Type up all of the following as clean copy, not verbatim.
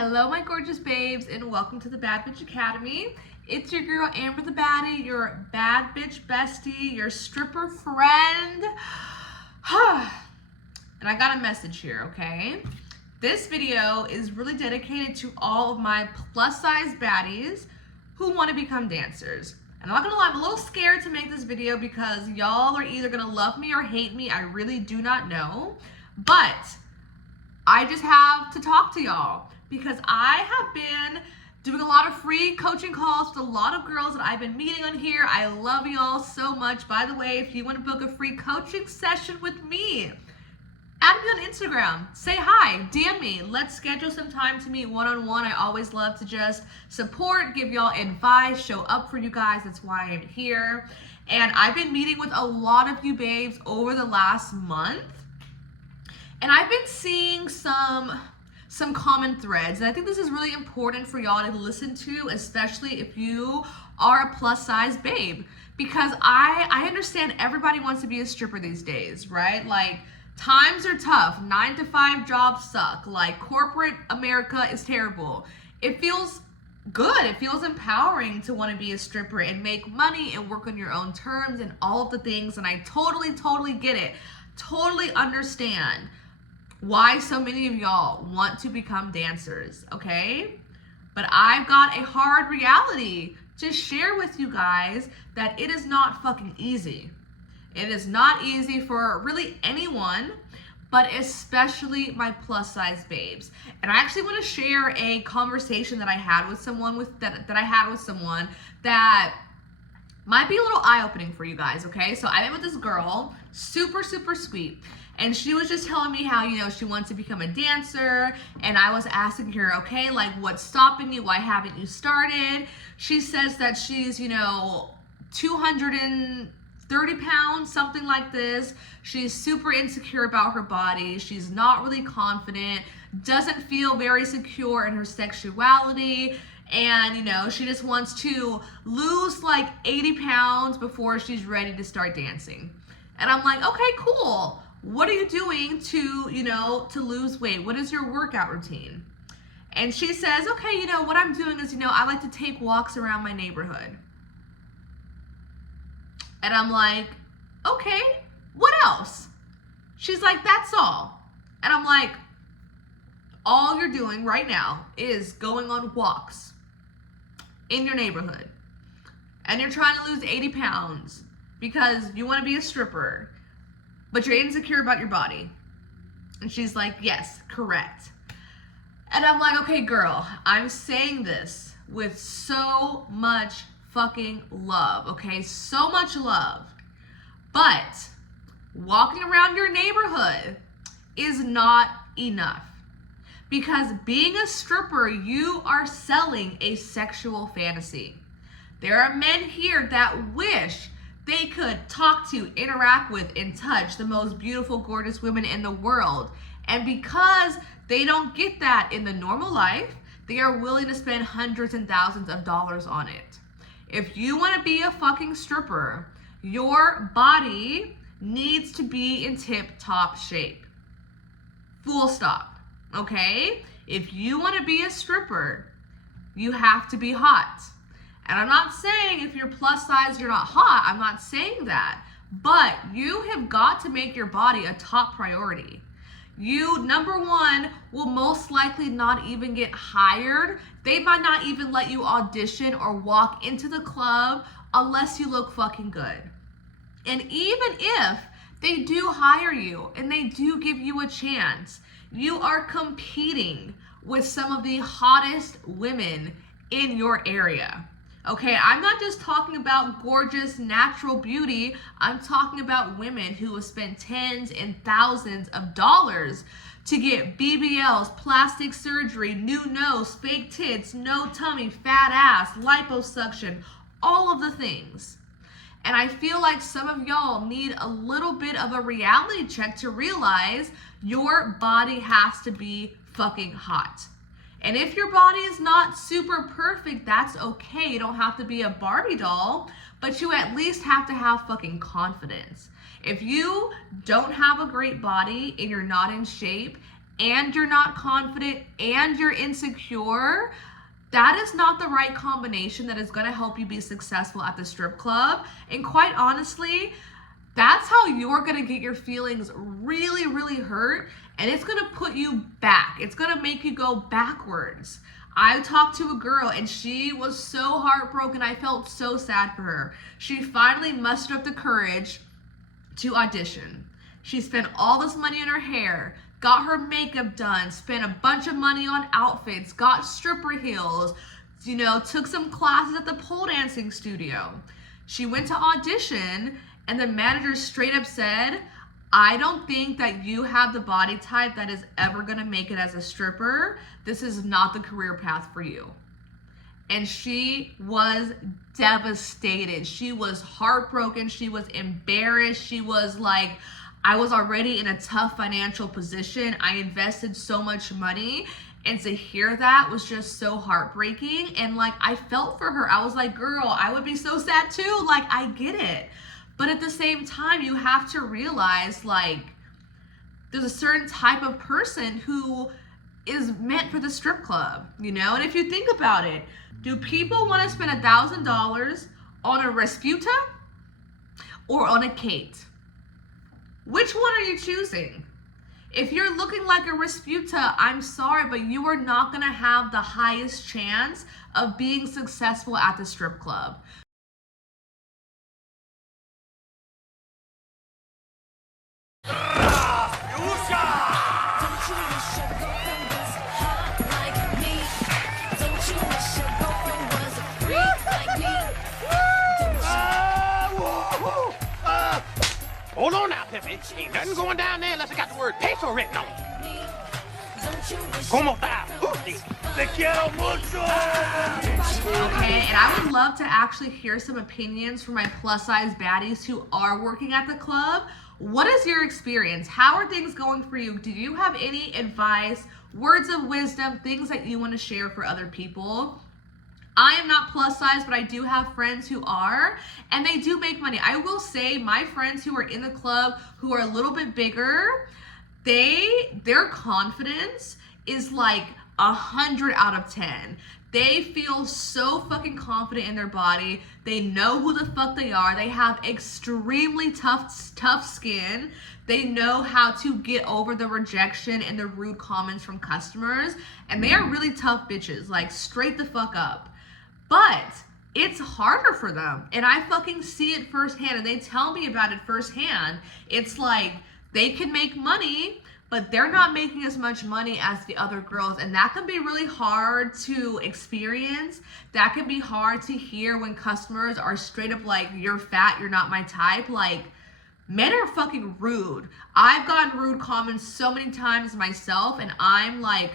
Hello, my gorgeous babes, and welcome to the Bad Bitch Academy. It's your girl, Amber the Baddie, your bad bitch bestie, your stripper friend. And I got a message here, okay? This video is really dedicated to all of my plus-size baddies who want to become dancers. And I'm not gonna lie, I'm a little scared to make this video because y'all are either gonna love me or hate me. I really do not know. But I just have to talk to y'all because I have been doing a lot of free coaching calls with a lot of girls that I've been meeting on here. I love y'all so much. By the way, if you want to book a free coaching session with me, add me on Instagram. Say hi, DM me. Let's schedule some time to meet one-on-one. I always love to just support, give y'all advice, show up for you guys. That's why I'm here. And I've been meeting with a lot of you babes over the last month. And I've been seeing some common threads, and I think this is really important for y'all to listen to, especially if you are a plus size babe, because I understand everybody wants to be a stripper these days, right? Like, times are tough. 9-to-5 jobs suck. Like, corporate America is terrible. It feels good. It feels empowering to want to be a stripper and make money and work on your own terms and all of the things, and I totally get it. Totally understand why so many of y'all want to become dancers, okay? But I've got a hard reality to share with you guys that it is not fucking easy. It is not easy for really anyone, but especially my plus size babes. And I actually want to share a conversation that I had with someone that might be a little eye-opening for you guys, okay? So I met with this girl, super sweet. And she was just telling me how, she wants to become a dancer. And I was asking her, okay, like, what's stopping you? Why haven't you started? She says that she's, 230 pounds, something like this. She's super insecure about her body. She's not really confident, doesn't feel very secure in her sexuality. And, she just wants to lose like 80 pounds before she's ready to start dancing. And I'm like, okay, cool. What are you doing to lose weight? What is your workout routine? And she says, okay, what I'm doing is, I like to take walks around my neighborhood. And I'm like, okay, what else? She's like, that's all. And I'm like, all you're doing right now is going on walks in your neighborhood. And you're trying to lose 80 pounds because you want to be a stripper, but you're insecure about your body. And she's like, yes, correct. And I'm like, okay, girl, I'm saying this with so much fucking love, okay? So much love. But walking around your neighborhood is not enough. Because being a stripper, you are selling a sexual fantasy. There are men here that wish they could talk to, interact with, and touch the most beautiful, gorgeous women in the world. And because they don't get that in the normal life, they are willing to spend hundreds and thousands of dollars on it. If you want to be a fucking stripper, your body needs to be in tip-top shape. Full stop, okay? If you want to be a stripper, you have to be hot. And I'm not saying if you're plus size, you're not hot. I'm not saying that. But you have got to make your body a top priority. You, number one, will most likely not even get hired. They might not even let you audition or walk into the club unless you look fucking good. And even if they do hire you and they do give you a chance, you are competing with some of the hottest women in your area. Okay, I'm not just talking about gorgeous natural beauty. I'm talking about women who have spent tens and thousands of dollars to get BBLs, plastic surgery, new nose, fake tits, no tummy, fat ass, liposuction, all of the things. And I feel like some of y'all need a little bit of a reality check to realize your body has to be fucking hot. And if your body is not super perfect, that's okay. You don't have to be a Barbie doll, but you at least have to have fucking confidence. If you don't have a great body and you're not in shape and you're not confident and you're insecure, that is not the right combination that is going to help you be successful at the strip club. And quite honestly, that's how you're going to get your feelings really, really hurt, and it's going to put you back. It's going to make you go backwards. I talked to a girl and she was so heartbroken. I felt so sad for her. She finally mustered up the courage to audition. She spent all this money on her hair, got her makeup done, spent a bunch of money on outfits, got stripper heels, took some classes at the pole dancing studio. She went to audition and the manager straight up said, I don't think that you have the body type that is ever gonna make it as a stripper. This is not the career path for you. And she was devastated. She was heartbroken. She was embarrassed. She was like, I was already in a tough financial position. I invested so much money. And to hear that was just so heartbreaking. And like, I felt for her. I was like, girl, I would be so sad too. Like, I get it. But at the same time, you have to realize, like, there's a certain type of person who is meant for the strip club, And if you think about it, do people want to spend $1,000 on a Rasputa or on a Kate? Which one are you choosing? If you're looking like a Rasputa, I'm sorry, but you are not going to have the highest chance of being successful at the strip club. Hold on now, Pepe. Ain't nothing going down there unless I got the word peso written on it. Como está? Te quiero mucho! Okay, and I would love to actually hear some opinions from my plus-size baddies who are working at the club. What is your experience? How are things going for you? Do you have any advice, words of wisdom, things that you want to share for other people? I am not plus size, but I do have friends who are, and they do make money. I will say my friends who are in the club who are a little bit bigger, their confidence is like 100 out of 10. They feel so fucking confident in their body. They know who the fuck they are. They have extremely tough skin. They know how to get over the rejection and the rude comments from customers. And they are really tough bitches, like straight the fuck up. But it's harder for them. And I fucking see it firsthand. And they tell me about it firsthand. It's like they can make money, but they're not making as much money as the other girls. And that can be really hard to experience. That can be hard to hear when customers are straight up like, you're fat, you're not my type. Like, men are fucking rude. I've gotten rude comments so many times myself, and I'm like,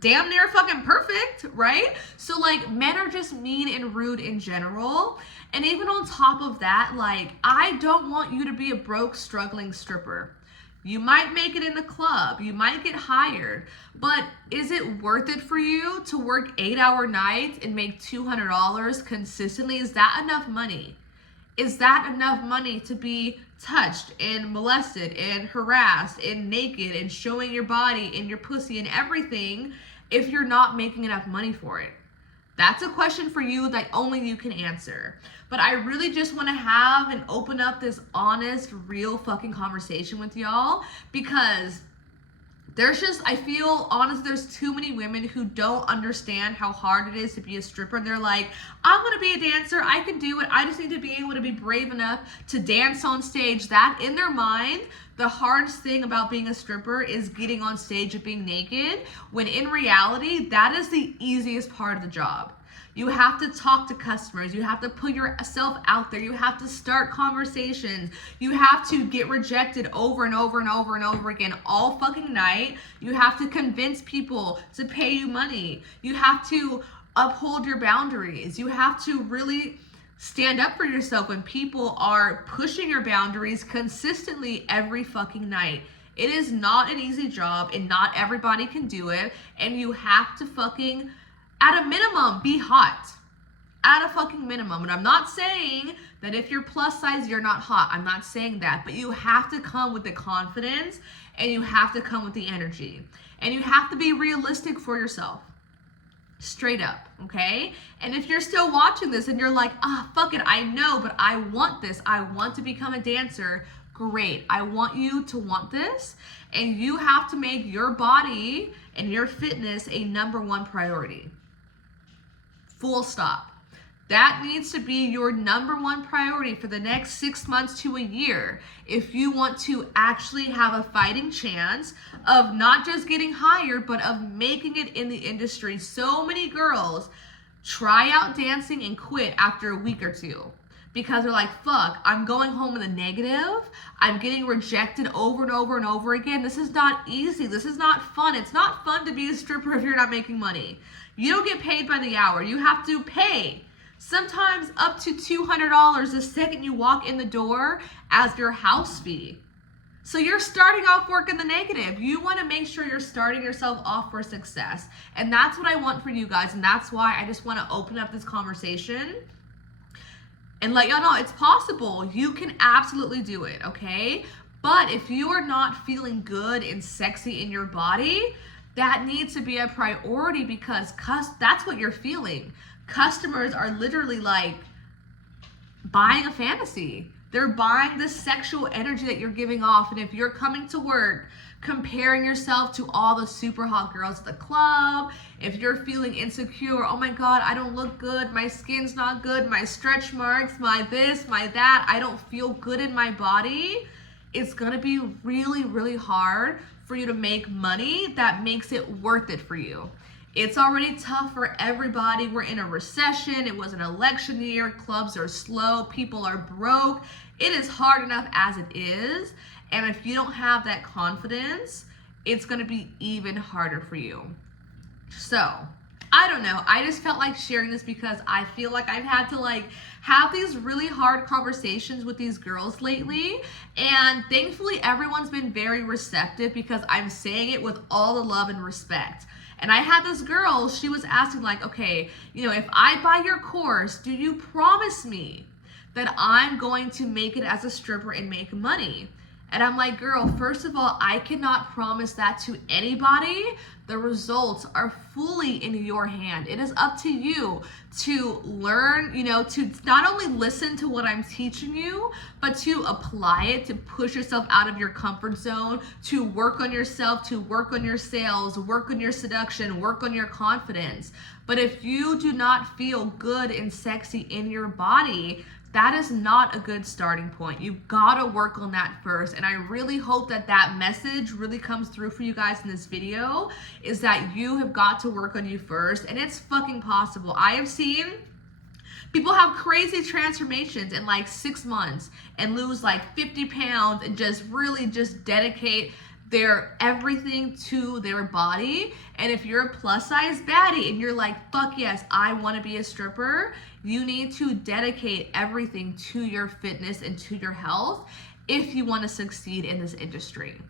damn near fucking perfect, right? So like, men are just mean and rude in general. And even on top of that, like, I don't want you to be a broke, struggling stripper. You might make it in the club, you might get hired, but is it worth it for you to work 8-hour nights and make $200 consistently? Is that enough money? Is that enough money to be touched and molested and harassed and naked and showing your body and your pussy and everything if you're not making enough money for it? That's a question for you that only you can answer. But I really just want to have and open up this honest, real fucking conversation with y'all, because there's just, I feel honestly, there's too many women who don't understand how hard it is to be a stripper. They're like, I'm gonna be a dancer, I can do it, I just need to be able to be brave enough to dance on stage. That, in their mind, the hardest thing about being a stripper is getting on stage and being naked, when in reality, that is the easiest part of the job. You have to talk to customers. You have to put yourself out there. You have to start conversations. You have to get rejected over and over and over and over again all fucking night. You have to convince people to pay you money. You have to uphold your boundaries. You have to really stand up for yourself when people are pushing your boundaries consistently every fucking night. It is not an easy job, and not everybody can do it. And you have to fucking, at a minimum, be hot. at a fucking minimum. And I'm not saying that if you're plus size, you're not hot. I'm not saying that. But you have to come with the confidence and you have to come with the energy. And you have to be realistic for yourself. Straight up, okay? And if you're still watching this and you're like, fuck it, I know, but I want this. I want to become a dancer. Great. I want you to want this. And you have to make your body and your fitness a #1 priority. Full stop. That needs to be your #1 priority for the next 6 months to a year if you want to actually have a fighting chance of not just getting hired, but of making it in the industry. So many girls try out dancing and quit after a week or two because they're like, fuck, I'm going home in the negative. I'm getting rejected over and over and over again. This is not easy. This is not fun. It's not fun to be a stripper if you're not making money. You don't get paid by the hour. You have to pay. Sometimes up to $200 the second you walk in the door as your house fee. So you're starting off work in the negative. You want to make sure you're starting yourself off for success. And that's what I want for you guys. And that's why I just want to open up this conversation and let y'all know it's possible. You can absolutely do it, okay? But if you are not feeling good and sexy in your body, that needs to be a priority because that's what you're feeling. Customers are literally like buying a fantasy. They're buying the sexual energy that you're giving off. And if you're coming to work comparing yourself to all the super hot girls at the club, if you're feeling insecure, oh my God, I don't look good, my skin's not good, my stretch marks, my this, my that, I don't feel good in my body, it's gonna be really, really hard for you to make money that makes it worth it for you. It's already tough for everybody. We're in a recession. It was an election year. Clubs are slow. People are broke. It is hard enough as it is. And if you don't have that confidence, it's going to be even harder for you. So, I don't know. I just felt like sharing this because I feel like I've had to have these really hard conversations with these girls lately. And thankfully, everyone's been very receptive because I'm saying it with all the love and respect. And I had this girl, she was asking okay, if I buy your course, do you promise me that I'm going to make it as a stripper and make money? And I'm like, girl, first of all, I cannot promise that to anybody. The results are fully in your hand. It is up to you to learn, to not only listen to what I'm teaching you, but to apply it, to push yourself out of your comfort zone, to work on yourself, to work on your sales, work on your seduction, work on your confidence. But if you do not feel good and sexy in your body, that is not a good starting point. You've got to work on that first. And I really hope that that message really comes through for you guys in this video, is that you have got to work on you first. And it's fucking possible. I have seen people have crazy transformations in 6 months and lose 50 pounds and just really just dedicate their everything to their body. And if you're a plus size baddie and you're like, fuck yes, I want to be a stripper, you need to dedicate everything to your fitness and to your health if you want to succeed in this industry.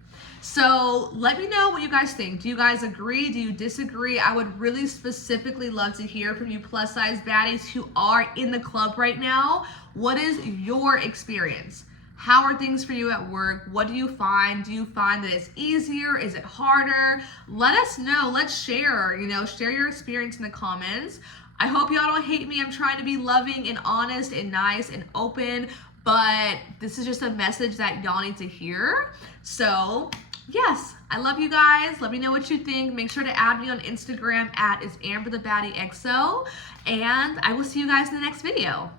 So let me know what you guys think. Do you guys agree? Do you disagree? I would really specifically love to hear from you plus size baddies who are in the club right now. What is your experience? How are things for you at work? What do you find? Do you find that it's easier? Is it harder? Let us know. Let's share, share your experience in the comments. I hope y'all don't hate me. I'm trying to be loving and honest and nice and open, but this is just a message that y'all need to hear. So yes, I love you guys. Let me know what you think. Make sure to add me on Instagram at @IsAmberTheBaddieXO, and I will see you guys in the next video.